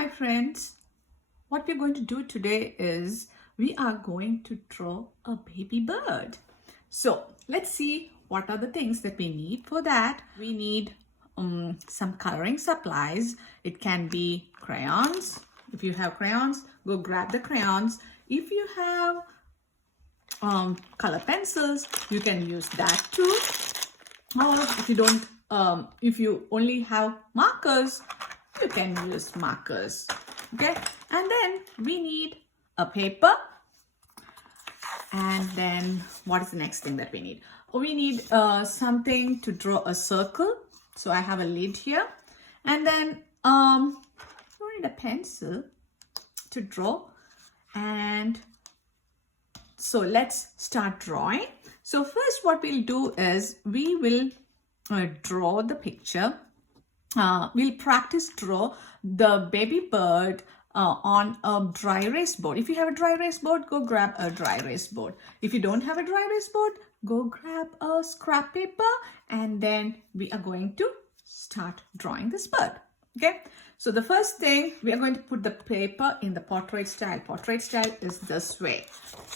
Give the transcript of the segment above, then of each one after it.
my friends. What we're going to do today is we are going to draw a baby bird. So let's see what are the things that we need for that. We need some coloring supplies. It can be crayons. If you have crayons, go grab the crayons. If you have color pencils, you can use that too. Or if you don't, if you only have markers, you can use markers. Okay, and then we need a paper. And then what is the next thing that we need? We need something to draw a circle. So I have a lid here. And then we need a pencil to draw. And so let's start drawing. So first what we'll do is we will draw the picture. We'll practice draw the baby bird on a dry erase board. If you have a dry erase board, go grab a dry erase board. If you don't have a dry erase board, go grab a scrap paper, and then we are going to start drawing this bird. Okay, so the first thing, we are going to put the paper in the portrait style. Portrait style is this way,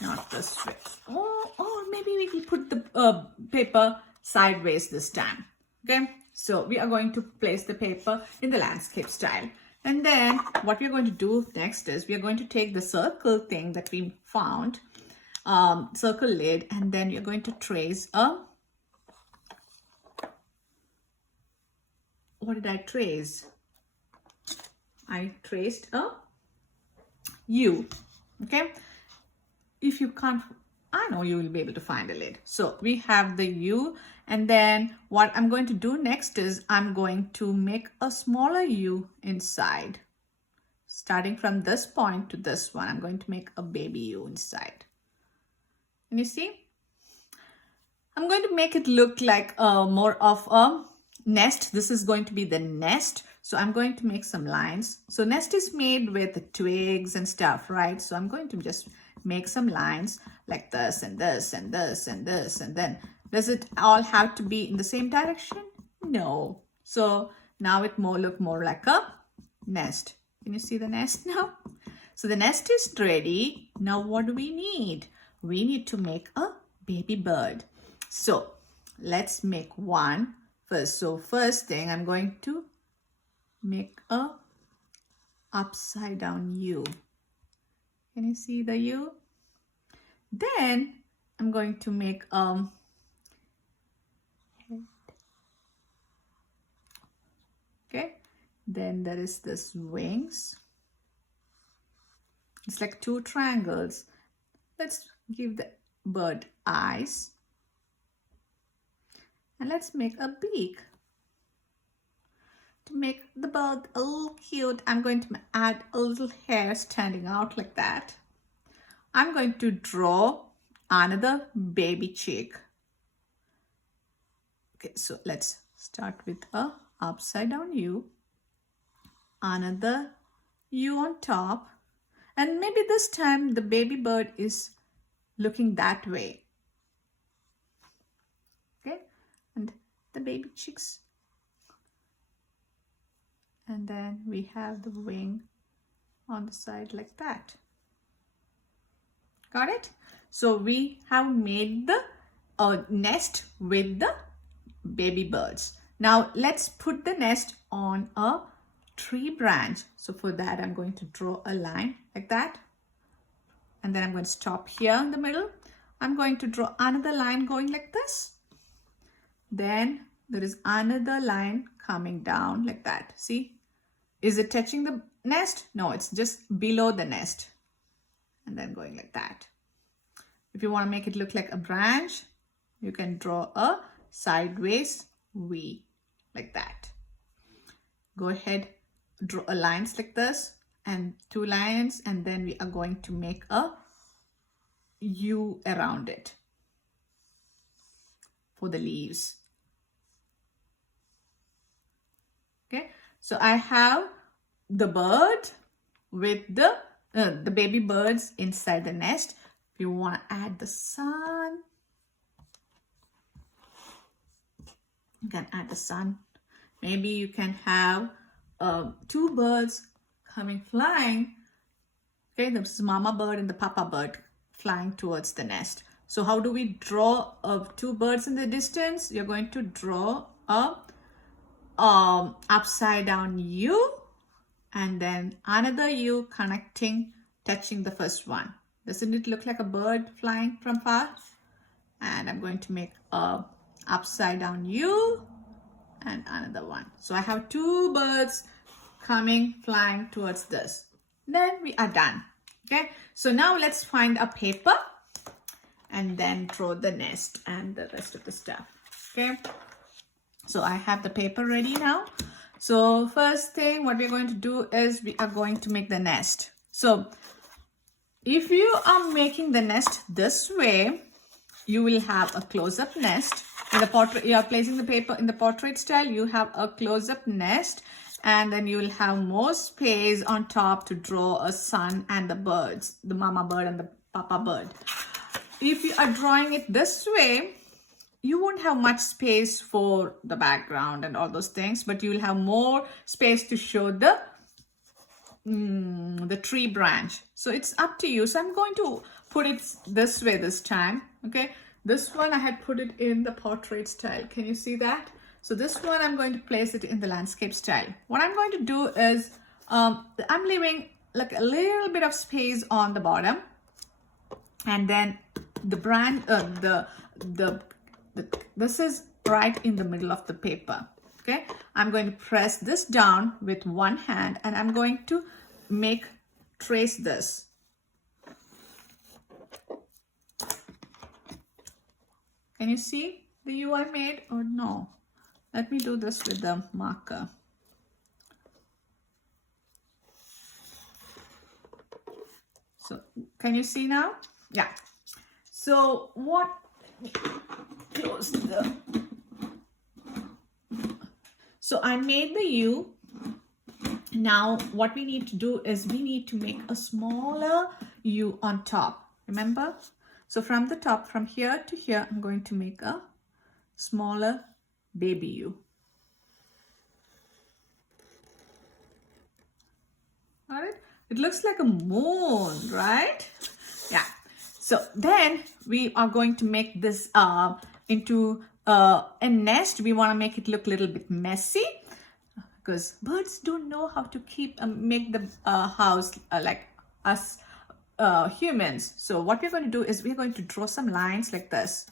not this way. Or maybe we can put the paper sideways this time. Okay, so we are going to place the paper in the landscape style. And then what we're going to do next is we are going to take the circle thing that we found, circle lid, and then you're going to trace a, what did I trace? I traced a U. Okay, if you can't, I know you will be able to find a lid. So we have the U, and then what I'm going to do next is I'm going to make a smaller U inside. Starting from this point to this one, I'm going to make a baby U inside. Can you see? I'm going to make it look like more of a nest. This is going to be the nest. So I'm going to make some lines. So nest is made with twigs and stuff, right? So I'm going to just make some lines like this and this and this and this. And then does it all have to be in the same direction? No. So now it look more like a nest. Can you see the nest now? So the nest is ready. Now what do we need? We need to make a baby bird. So let's make one first. So first thing, I'm going to make a upside down U. Can you see the U? Then I'm going to make head. Okay, then there is this wings. It's like two triangles. Let's give the bird eyes, and let's make a beak. To make the bird a little cute, I'm going to add a little hair standing out like that. I'm going to draw another baby chick. Okay, so let's start with a upside down U, another U on top, and maybe this time the baby bird is looking that way. Okay, and the baby chicks. And then we have the wing on the side like that. Got it? So we have made the nest with the baby birds. Now let's put the nest on a tree branch. So for that, I'm going to draw a line like that. And then I'm going to stop here in the middle. I'm going to draw another line going like this. Then there is another line coming down like that. See? Is it touching the nest? No, it's just below the nest. And then going like that. If you want to make it look like a branch, you can draw a sideways V like that. Go ahead, draw a lines like this and two lines, and then we are going to make a U around it for the leaves. Okay, so I have the bird with the baby birds inside the nest. If you want to add the sun, you can add the sun. Maybe you can have two birds coming flying. Okay, this is mama bird and the papa bird flying towards the nest. So how do we draw two birds in the distance? You're going to draw a upside down U and then another U connecting, touching the first one. Doesn't it look like a bird flying from far? And I'm going to make a upside down U and another one. So I have two birds coming, flying towards this. Then we are done. Okay, so now let's find a paper and then draw the nest and the rest of the stuff. Okay, so I have the paper ready now. So first thing what we're going to do is we are going to make the nest. So if you are making the nest this way, you will have a close-up nest. In the portrait, you are placing the paper in the portrait style, you have a close-up nest, and then you will have more space on top to draw a sun and the birds, the mama bird and the papa bird. If you are drawing it this way, you won't have much space for the background and all those things, but you will have more space to show the tree branch. So it's up to you. So I'm going to put it this way this time. Okay, this one I had put it in the portrait style. Can you see that? So this one I'm going to place it in the landscape style. What I'm going to do is I'm leaving like a little bit of space on the bottom, and then the branch this is right in the middle of the paper. Okay, I'm going to press this down with one hand and I'm going to trace this. Can you see the U I made or no? Let me do this with the marker. So can you see now? Yeah. So what, close the, so I made the U. Now what we need to do is we need to make a smaller U on top. Remember? So from the top, from here to here, I'm going to make a smaller baby U. Got it? It looks like a moon, right? Yeah. So then we are going to make this into a nest. We want to make it look a little bit messy because birds don't know how to make the house like us humans. So what we're going to do is we're going to draw some lines like this.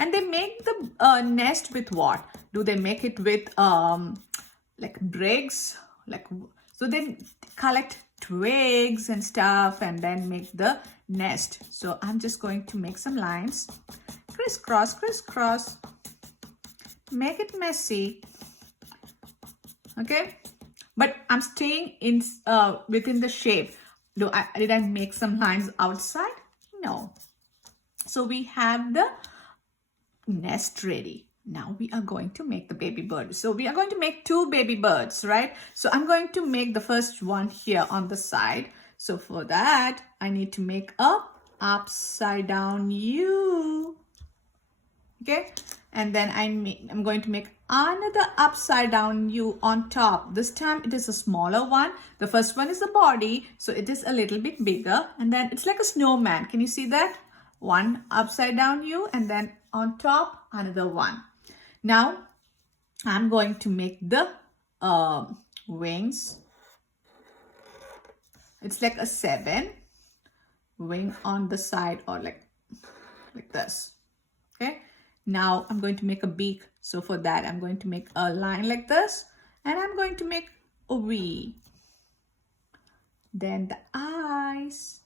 And they make the nest with what? Do they make it with like bricks? So they collect twigs and stuff and then make the nest. So I'm just going to make some lines. Crisscross, crisscross. Make it messy. Okay? But I'm staying in within the shape. Did I make some lines outside? No. So we have the nest ready. Now we are going to make the baby bird. So we are going to make two baby birds, right? So I'm going to make the first one here on the side. So for that, I need to make a upside down U. Okay? And then I'm going to make another upside down U on top. This time it is a smaller one. The first one is the body, so it is a little bit bigger. And then it's like a snowman. Can you see that? One upside down U and then on top another one. Now I'm going to make the wings. It's like a 7 wing on the side or like this. Okay. Now I'm going to make a beak. So for that, I'm going to make a line like this and I'm going to make a V. Then the eyes.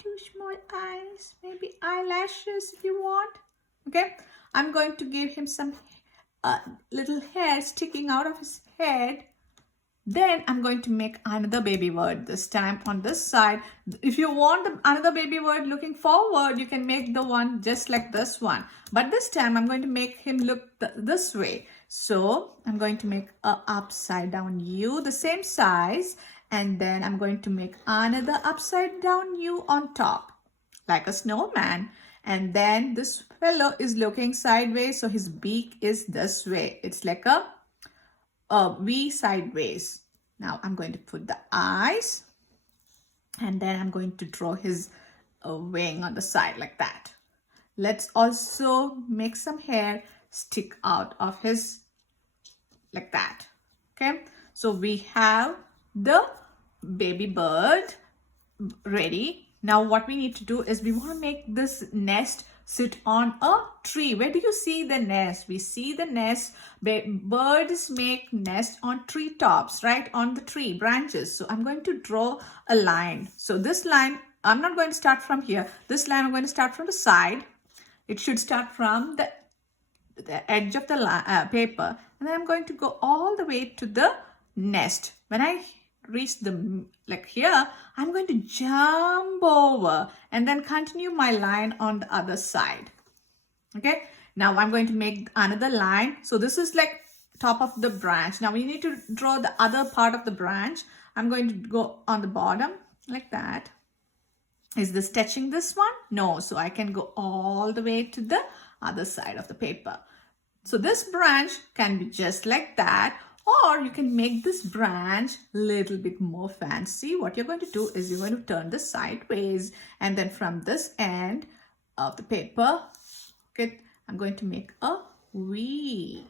2 small eyes, maybe eyelashes if you want. Okay. I'm going to give him some little hair sticking out of his head. Then I'm going to make another baby bird, this time on this side. If you want another baby bird looking forward, you can make the one just like this one. But this time I'm going to make him look this way. So I'm going to make a upside down U, the same size. And then I'm going to make another upside down U on top, like a snowman. And then this fellow is looking sideways, so his beak is this way. It's like a V sideways. Now I'm going to put the eyes, and then I'm going to draw his wing on the side like that. Let's also make some hair stick out of his like that. Okay, so we have the baby bird ready. Now what we need to do is we want to make this nest sit on a tree. Where do you see the nest? We see the nest. Birds make nest on tree tops, right? On the tree branches. So I'm going to draw a line. So this line, I'm not going to start from here. This line I'm going to start from the side. It should start from the edge of the paper, and then I'm going to go all the way to the nest. When I reach the like here, I'm going to jump over and then continue my line on the other side. Okay, now I'm going to make another line. So this is like top of the branch. Now we need to draw the other part of the branch. I'm going to go on the bottom like that. Is this touching this one? No, so I can go all the way to the other side of the paper. So this branch can be just like that, or you can make this branch a little bit more fancy. What you're going to do is you're going to turn this sideways, and then from this end of the paper, okay, I'm going to make a V.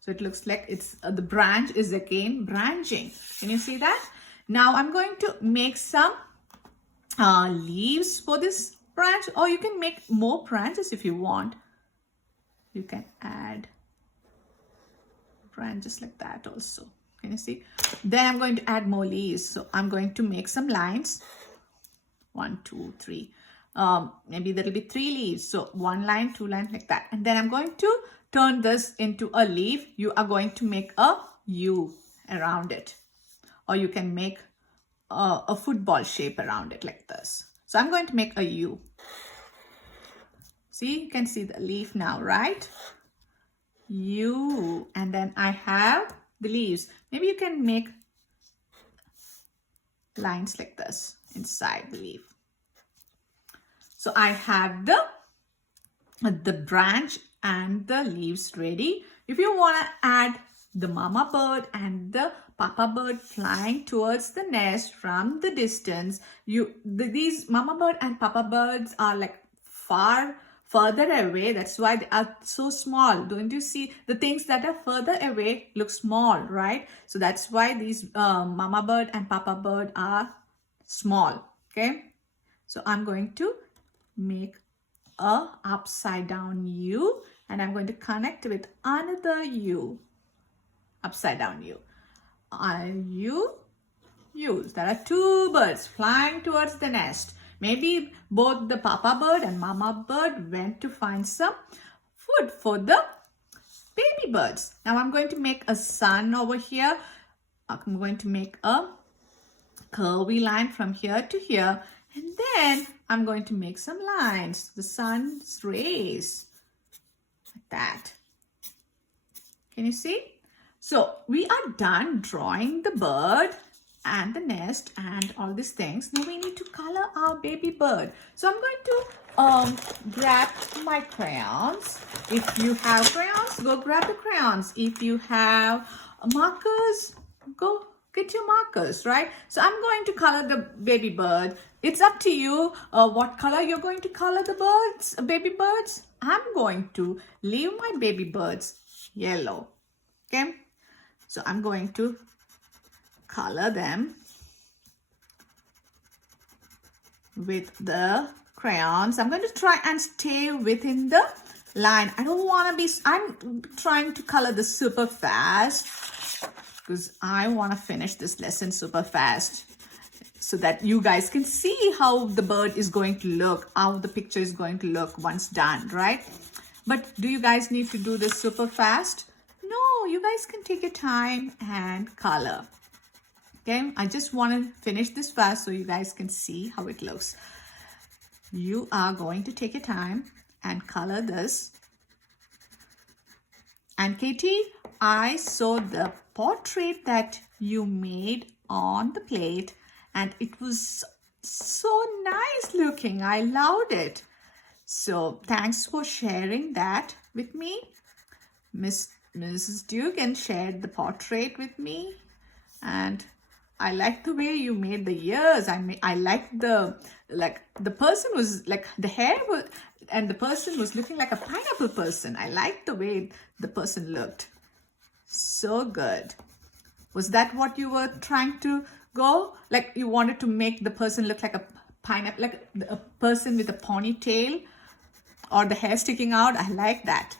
So it looks like it's the branch is again branching. Can you see that? Now I'm going to make some leaves for this branch, or you can make more branches if you want. You can add branches like that also. Can you see? Then I'm going to add more leaves. So I'm going to make some lines. 1, 2, 3. Maybe there will be 3 leaves. So 1 line, 2 lines like that. And then I'm going to turn this into a leaf. You are going to make a U around it. Or you can make a football shape around it like this. So I'm going to make a U. See, you can see the leaf now, right? U. And then I have the leaves. Maybe you can make lines like this inside the leaf. So I have the branch and the leaves ready. If you want to add the mama bird and the papa bird flying towards the nest from the distance, these mama bird and papa birds are like further away. That's why they are so small. Don't you see the things that are further away look small, right? So that's why these mama bird and papa bird are small. Okay, so I'm going to make a upside down U, and I'm going to connect with another U, upside down U. U's. There are 2 birds flying towards the nest. Maybe both the papa bird and mama bird went to find some food for the baby birds. Now I'm going to make a sun over here. I'm going to make a curvy line from here to here. And then I'm going to make some lines. The sun's rays. Like that. Can you see? So we are done drawing the bird and the nest and all these things. Now we need to color our baby bird. So I'm going to grab my crayons. If you have crayons, go grab the crayons. If you have markers, go get your markers, right? So I'm going to color the baby bird. It's up to you what color you're going to color the birds, baby birds. I'm going to leave my baby birds yellow. Okay, so I'm going to color them with the crayons. I'm going to try and stay within the line. I don't want to be, I'm trying to color this super fast because I want to finish this lesson super fast so that you guys can see how the bird is going to look, how the picture is going to look once done, right? But do you guys need to do this super fast? No, you guys can take your time and color. Okay, I just want to finish this fast so you guys can see how it looks. You are going to take your time and color this. And Katie, I saw the portrait that you made on the plate and it was so nice looking. I loved it. So thanks for sharing that with me. Mrs. Dugan shared the portrait with me, and I like the way you made the ears. I like the person was like the hair was, and the person was looking like a pineapple person. I like the way the person looked. So good. Was that what you were trying to go? Like you wanted to make the person look like a pineapple, like a person with a ponytail or the hair sticking out? I like that.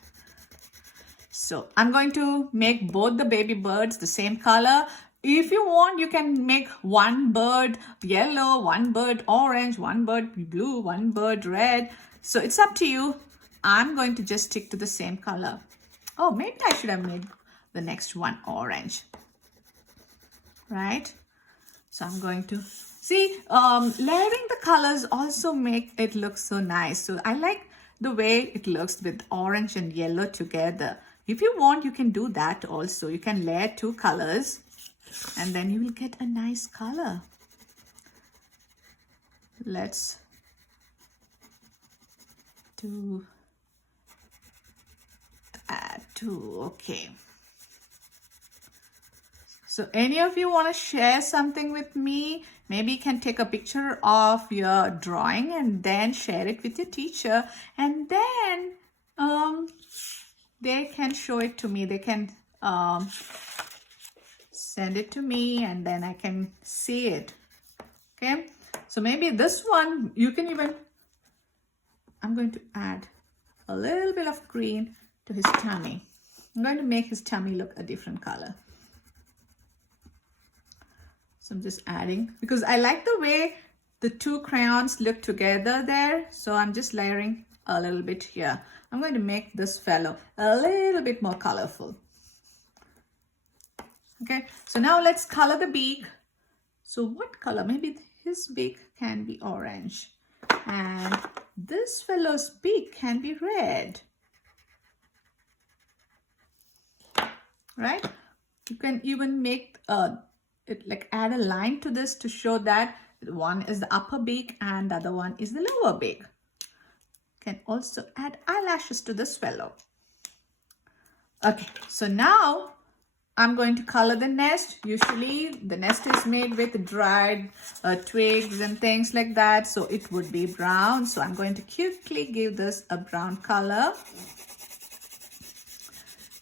So I'm going to make both the baby birds the same color. If you want, you can make one bird yellow, one bird orange, one bird blue, one bird red. So it's up to you. I'm going to just stick to the same color. Oh, maybe I should have made the next one orange. Right? So I'm going to see, layering the colors also make it look so nice. So I like the way it looks with orange and yellow together. If you want, you can do that also. You can layer two colors and then you will get a nice color. Let's do that too. Okay. So any of you want to share something with me? Maybe you can take a picture of your drawing and then share it with your teacher, and then they can show it to me. They can send it to me and then I can see it. Okay, so maybe this one you can even, I'm going to add a little bit of green to his tummy. I'm going to make his tummy look a different color. So I'm just adding, because I like the way the two crayons look together there. So I'm just layering a little bit here. I'm going to make this fellow a little bit more colorful. Okay, so now let's color the beak. So what color? Maybe his beak can be orange. And this fellow's beak can be red. Right? You can even make add a line to this to show that one is the upper beak and the other one is the lower beak. Can also add eyelashes to this fellow. Okay, so now I'm going to color the nest. Usually the nest is made with dried twigs and things like that, so it would be brown. So I'm going to quickly give this a brown color.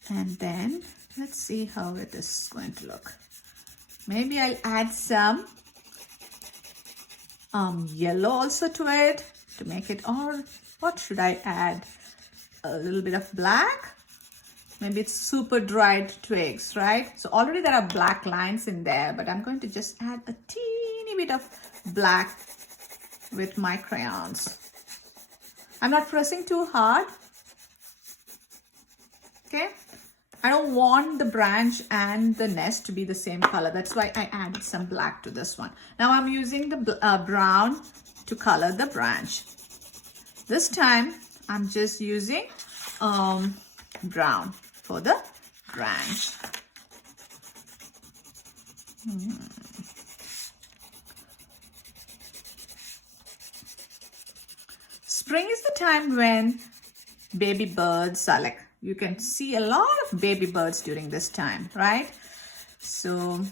And then let's see how it is going to look. Maybe I'll add some yellow also to it to make it, or what should I add? A little bit of black? Maybe it's super dried twigs, right? So already there are black lines in there, but I'm going to just add a teeny bit of black with my crayons. I'm not pressing too hard. Okay. I don't want the branch and the nest to be the same color. That's why I added some black to this one. Now I'm using the brown to color the branch. This time I'm just using brown for the branch. Spring is the time when baby birds are like, you can see a lot of baby birds during this time, right? So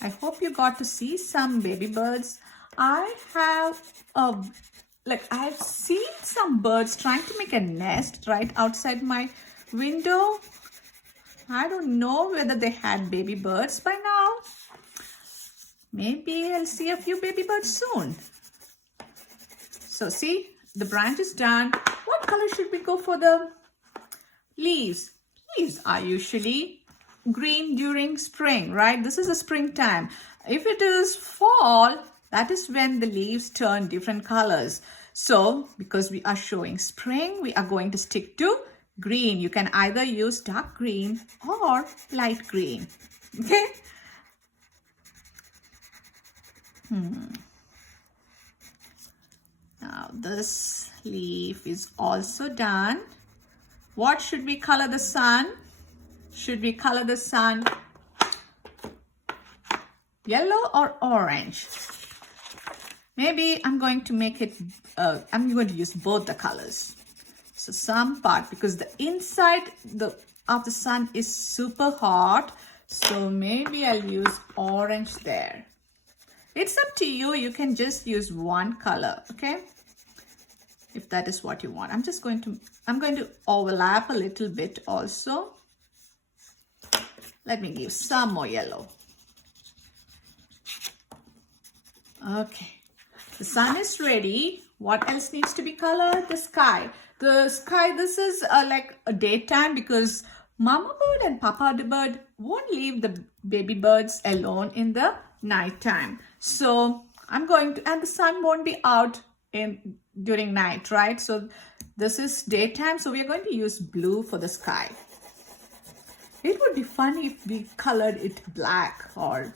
I hope you got to see some baby birds. I have I've seen some birds trying to make a nest right outside my window. I don't know whether they had baby birds by now. Maybe I'll see a few baby birds soon. So see, the branch is done. What color should we go for the leaves? Leaves are usually green during spring, right? This is the springtime. If it is fall, that is when the leaves turn different colors. So because we are showing spring, we are going to stick to green. You can either use dark green or light green. Okay? Now this leaf is also done. What should we color the sun? Should we color the sun yellow or orange? Maybe I'm going to make it, I'm going to use both the colors. So some part, because the inside of the sun is super hot. So maybe I'll use orange there. It's up to you. You can just use one color, okay? If that is what you want. I'm going to overlap a little bit also. Let me give some more yellow. Okay. The sun is ready. What else needs to be colored? The sky. The sky, this is like a daytime because Mama bird and Papa bird won't leave the baby birds alone in the nighttime. So I'm going to, and the sun won't be out during night, right? So this is daytime. So we are going to use blue for the sky. It would be funny if we colored it black or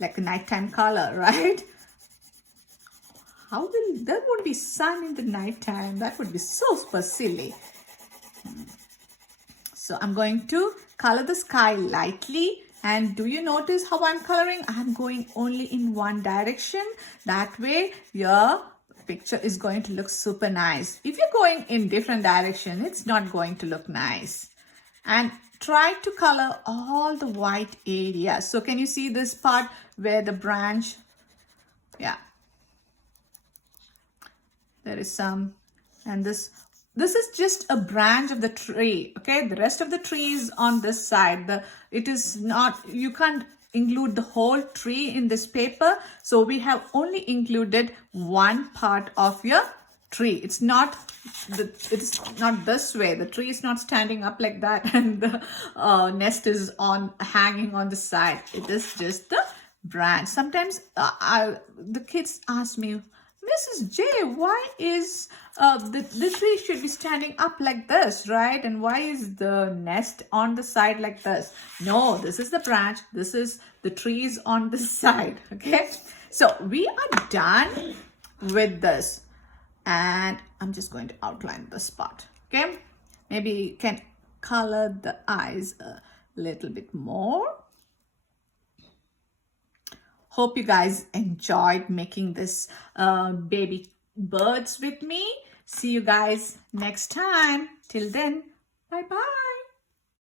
like a nighttime color, right? There won't be sun in the nighttime. That would be so super silly. So I'm going to color the sky lightly. And do you notice how I'm coloring? I'm going only in one direction. That way your picture is going to look super nice. If you're going in different direction, it's not going to look nice. And try to color all the white areas. So can you see this part where the branch, yeah. There is some, and this is just a branch of the tree, okay? The rest of the tree is on this side. It is not, you can't include the whole tree in this paper. So we have only included one part of your tree. It's not this way. The tree is not standing up like that and the nest is hanging on the side. It is just the branch. Sometimes the kids ask me, Mrs. J, why is the tree should be standing up like this, right? And why is the nest on the side like this? No, this is the branch. This is the trees on the side, okay? So we are done with this. And I'm just going to outline this part, okay? Maybe you can color the eyes a little bit more. Hope you guys enjoyed making this baby birds with me. See you guys next time. Till then, bye-bye.